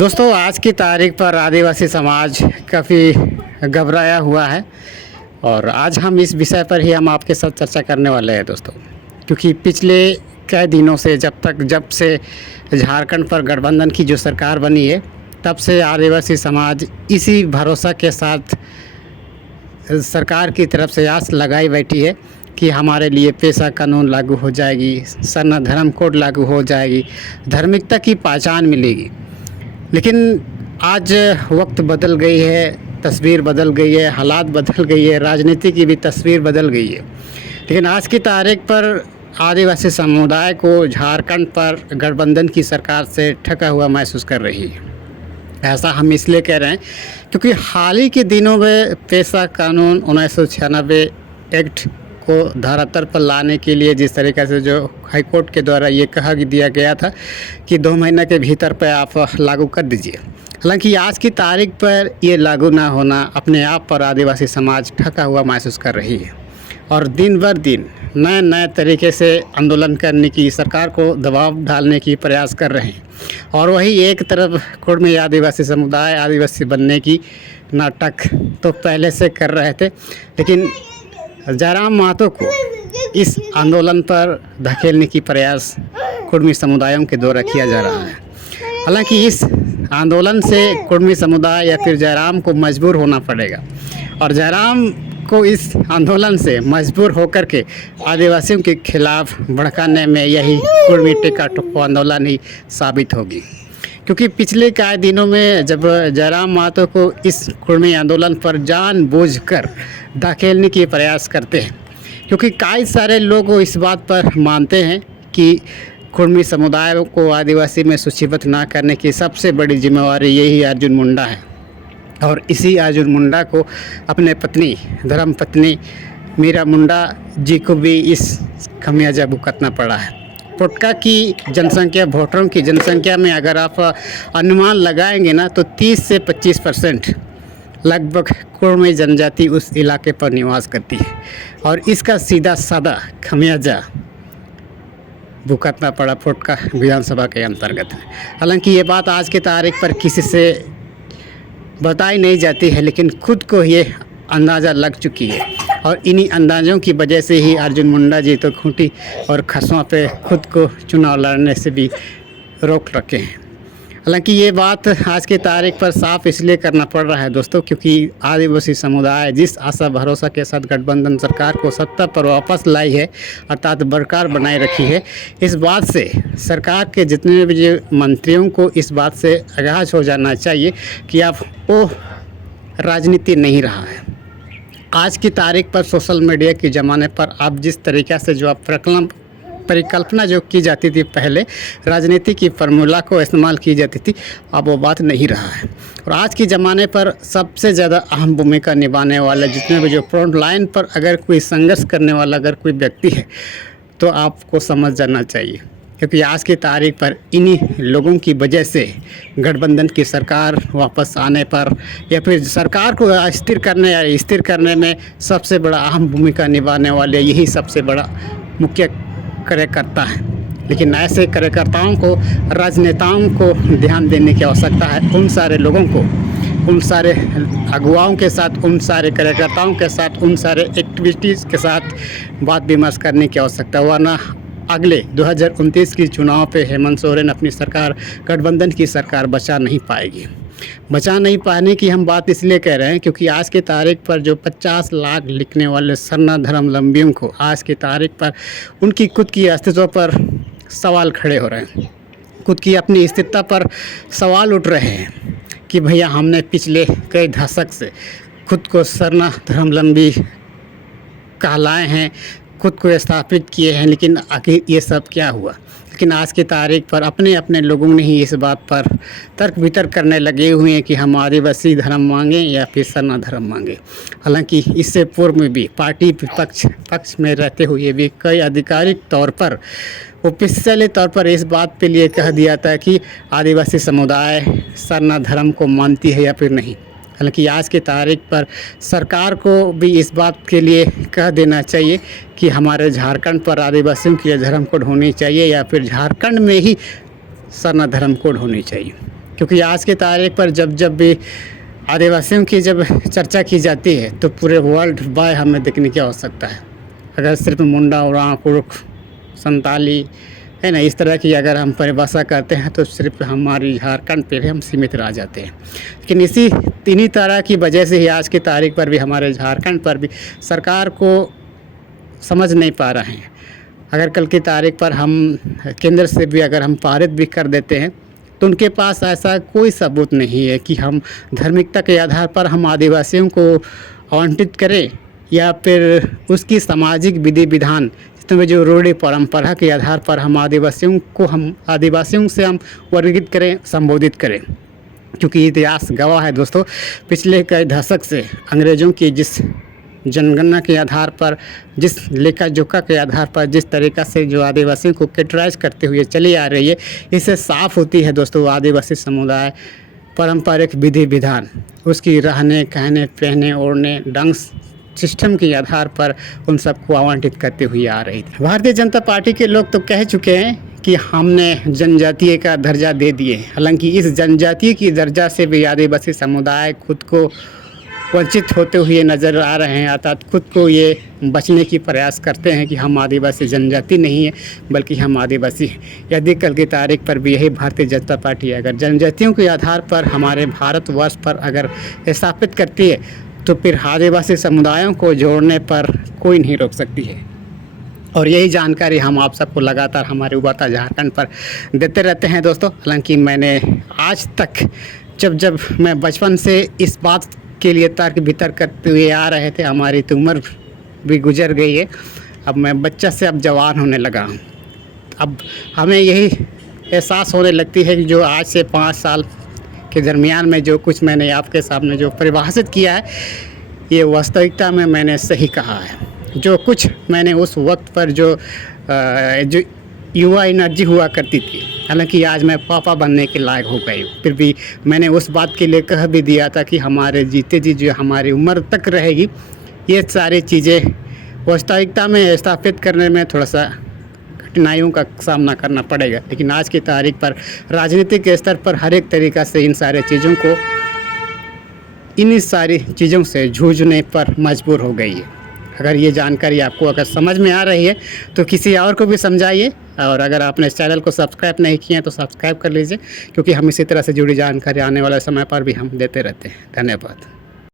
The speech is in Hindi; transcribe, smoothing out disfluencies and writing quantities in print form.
दोस्तों आज की तारीख पर आदिवासी समाज काफ़ी घबराया हुआ है और आज हम इस विषय पर ही हम आपके साथ चर्चा करने वाले हैं दोस्तों। क्योंकि पिछले कई दिनों से जब से झारखंड पर गठबंधन की जो सरकार बनी है, तब से आदिवासी समाज इसी भरोसा के साथ सरकार की तरफ से आस लगाई बैठी है कि हमारे लिए पेशा कानून लागू हो जाएगी, सरना धर्म कोड लागू हो जाएगी, धार्मिकता की पहचान मिलेगी। लेकिन आज वक्त बदल गई है, तस्वीर बदल गई है, हालात बदल गई है, राजनीति की भी तस्वीर बदल गई है। लेकिन आज की तारीख पर आदिवासी समुदाय को झारखंड पर गठबंधन की सरकार से ठगा हुआ महसूस कर रही है। ऐसा हम इसलिए कह रहे हैं क्योंकि हाल ही के दिनों में पेशा कानून 1996 एक्ट को धरातल पर लाने के लिए जिस तरीक़े से जो हाईकोर्ट के द्वारा ये कहा दिया गया था कि 2 महीने के भीतर पे आप लागू कर दीजिए। हालांकि आज की तारीख पर ये लागू ना होना अपने आप पर आदिवासी समाज ठगा हुआ महसूस कर रही है और दिन बर दिन नए नए तरीके से आंदोलन करने की, सरकार को दबाव डालने की प्रयास कर रहे हैं। और वही एक तरफ कुर्मी आदिवासी समुदाय आदिवासी बनने की नाटक तो पहले से कर रहे थे, लेकिन जयराम महतो को इस आंदोलन पर धकेलने की प्रयास कुर्मी समुदायों के द्वारा किया जा रहा है। हालांकि इस आंदोलन से कुर्मी समुदाय या फिर जयराम को मजबूर होना पड़ेगा और जयराम को इस आंदोलन से मजबूर होकर के आदिवासियों के खिलाफ भड़काने में यही कुर्मी टेका टोको आंदोलन ही साबित होगी। क्योंकि पिछले कई दिनों में जब जयराम महतो को इस कुर्मी आंदोलन पर जानबूझकर धकेलने की प्रयास करते हैं, क्योंकि कई सारे लोग इस बात पर मानते हैं कि कुर्मी समुदाय को आदिवासी में सूचीबद्ध ना करने की सबसे बड़ी जिम्मेवारी यही अर्जुन मुंडा है। और इसी अर्जुन मुंडा को अपने पत्नी धर्म पत्नी मीरा मुंडा जी को भी इस खमियाजा भुगतना पड़ा है। पोटका की जनसंख्या, वोटरों की जनसंख्या में अगर आप अनुमान लगाएंगे ना तो 30 से 25% लगभग कुर्मी जनजाति उस इलाके पर निवास करती है और इसका सीधा साधा खमियाजा भुगतना पड़ा पोटका विधानसभा के अंतर्गत। हालांकि ये बात आज की तारीख पर किसी से बताई नहीं जाती है, लेकिन खुद को ये अंदाज़ा लग चुकी है और इन्हीं अंदाज़ों की वजह से ही अर्जुन मुंडा जी तो खूंटी और खसुआ पे खुद को चुनाव लड़ने से भी रोक रखे हैं। हालांकि ये बात आज की तारीख पर साफ इसलिए करना पड़ रहा है दोस्तों, क्योंकि आदिवासी समुदाय जिस आशा भरोसा के साथ गठबंधन सरकार को सत्ता पर वापस लाई है, अर्थात बरकरार बनाए रखी है, इस बात से सरकार के जितने भी मंत्रियों को इस बात से आगाह हो जाना चाहिए कि अब वो राजनीति नहीं रहा है। आज की तारीख पर सोशल मीडिया के ज़माने पर आप जिस तरीक़े से जो आप परिकल्पना जो की जाती थी, पहले राजनीति की फार्मूला को इस्तेमाल की जाती थी, अब वो बात नहीं रहा है। और आज के ज़माने पर सबसे ज़्यादा अहम भूमिका निभाने वाले जितने भी जो फ्रंट लाइन पर अगर कोई संघर्ष करने वाला अगर कोई व्यक्ति है तो आपको समझ जाना चाहिए, क्योंकि आज की तारीख पर इन्हीं लोगों की वजह से गठबंधन की सरकार वापस आने पर या फिर सरकार को स्थिर करने में सबसे बड़ा अहम भूमिका निभाने वाले यही सबसे बड़ा मुख्य कार्यकर्ता है। लेकिन ऐसे कार्यकर्ताओं को, राजनेताओं को ध्यान देने की आवश्यकता है। उन सारे लोगों को, उन सारे अगुवाओं के साथ, उन सारे कार्यकर्ताओं के साथ, उन सारे एक्टिविटीज़ के साथ बात विमर्श करने की आवश्यकता है, वरना अगले 2029 की चुनाव पे हेमंत सोरेन अपनी सरकार, गठबंधन की सरकार बचा नहीं पाएगी। बचा नहीं पाने की हम बात इसलिए कह रहे हैं क्योंकि आज की तारीख पर जो 50 लाख लिखने वाले सरना धर्मावलंबियों को आज की तारीख पर उनकी खुद की अस्तित्व पर सवाल खड़े हो रहे हैं, खुद की अपनी अस्तित्व पर सवाल उठ रहे हैं कि भैया हमने पिछले कई दशक से खुद को सरना धर्मावलंबी कहलाए हैं, खुद को स्थापित किए हैं, लेकिन आखिर ये सब क्या हुआ। लेकिन आज की तारीख पर अपने अपने लोगों ने ही इस बात पर तर्क वितर्क करने लगे हुए हैं कि हम आदिवासी धर्म मांगें या फिर सरना धर्म मांगें। हालांकि इससे पूर्व में भी पार्टी पक्ष में रहते हुए भी कई आधिकारिक तौर पर, ऑफिशियली तौर पर इस बात पे लिए कह दिया था कि आदिवासी समुदाय सरना धर्म को मानती है या फिर नहीं। हालांकि आज की तारीख पर सरकार को भी इस बात के लिए कह देना चाहिए कि हमारे झारखंड पर आदिवासियों की धर्म कोड होनी चाहिए या फिर झारखंड में ही सरना धर्म कोड होनी चाहिए। क्योंकि आज की तारीख पर जब जब भी आदिवासियों की जब चर्चा की जाती है तो पूरे वर्ल्ड वाइड हमें देखने की आवश्यकता है। अगर सिर्फ मुंडा, उरांव, कुरुख, संताली है ना, इस तरह की अगर हम परिभाषा करते हैं तो सिर्फ हमारी झारखंड पे हम सीमित रह जाते हैं। लेकिन इन्हीं तरह की वजह से ही आज की तारीख पर भी हमारे झारखंड पर भी सरकार को समझ नहीं पा रहे हैं। अगर कल की तारीख पर हम केंद्र से भी अगर हम पारित भी कर देते हैं तो उनके पास ऐसा कोई सबूत नहीं है कि हम धार्मिकता के आधार पर हम आदिवासियों को आवंटित करें या फिर उसकी सामाजिक विधि विधान जिसमें जो रूढ़ी परंपरा के आधार पर हम आदिवासियों से हम वर्गीकृत करें, संबोधित करें। क्योंकि इतिहास गवाह है दोस्तों, पिछले कई दशक से अंग्रेज़ों की जिस जनगणना के आधार पर, जिस लेखा जोखा के आधार पर जिस तरीक़ा से जो आदिवासियों को कैटेगराइज करते हुए चली आ रही है, इससे साफ होती है दोस्तों आदिवासी समुदाय पारंपरिक विधि विधान, उसकी रहने, कहने, पहने, ओढ़ने, ढंग, सिस्टम के आधार पर उन सबको आवंटित करते हुए आ रही थी। भारतीय जनता पार्टी के लोग तो कह चुके हैं कि हमने जनजातीय का दर्जा दे दिए। हालांकि इस जनजातीय की दर्जा से भी आदिवासी समुदाय खुद को वंचित होते हुए नज़र आ रहे हैं, अर्थात खुद को ये बचने की प्रयास करते हैं कि हम आदिवासी जनजाति नहीं है बल्कि हम आदिवासी हैं। यदि कल की तारीख पर भी यही भारतीय जनता पार्टी अगर जनजातियों के आधार पर हमारे भारतवर्ष पर अगर स्थापित करती है तो फिर आदिवासी समुदायों को जोड़ने पर कोई नहीं रोक सकती है। और यही जानकारी हम आप सबको लगातार हमारे उभरता झारखंड पर देते रहते हैं दोस्तों। हालांकि मैंने आज तक जब मैं बचपन से इस बात के लिए तर्क वितर्क करते हुए आ रहे थे, हमारी तो उम्र भी गुजर गई है, अब मैं बच्चा से अब जवान होने लगा हूँ। अब हमें यही एहसास होने लगती है कि जो आज से 5 साल के दरमियान में जो कुछ मैंने आपके सामने जो परिभाषित किया है, ये वास्तविकता में मैंने सही कहा है। जो कुछ मैंने उस वक्त पर जो युवा एनर्जी हुआ करती थी, हालांकि आज मैं पापा बनने के लायक हो गई हूँ, फिर भी मैंने उस बात के लिए कह भी दिया था कि हमारे जीते जी जो हमारी उम्र तक रहेगी, ये सारी चीज़ें वास्तविकता में स्थापित करने में थोड़ा सा कठिनाइयों का सामना करना पड़ेगा। लेकिन आज की तारीख पर राजनीतिक स्तर पर हर एक तरीक़ा से इन सारी चीज़ों से जूझने पर मजबूर हो गई है। अगर ये जानकारी आपको अगर समझ में आ रही है तो किसी और को भी समझाइए, और अगर आपने इस चैनल को सब्सक्राइब नहीं किया है तो सब्सक्राइब कर लीजिए, क्योंकि हम इसी तरह से जुड़ी जानकारी आने वाले समय पर भी हम देते रहते हैं। धन्यवाद।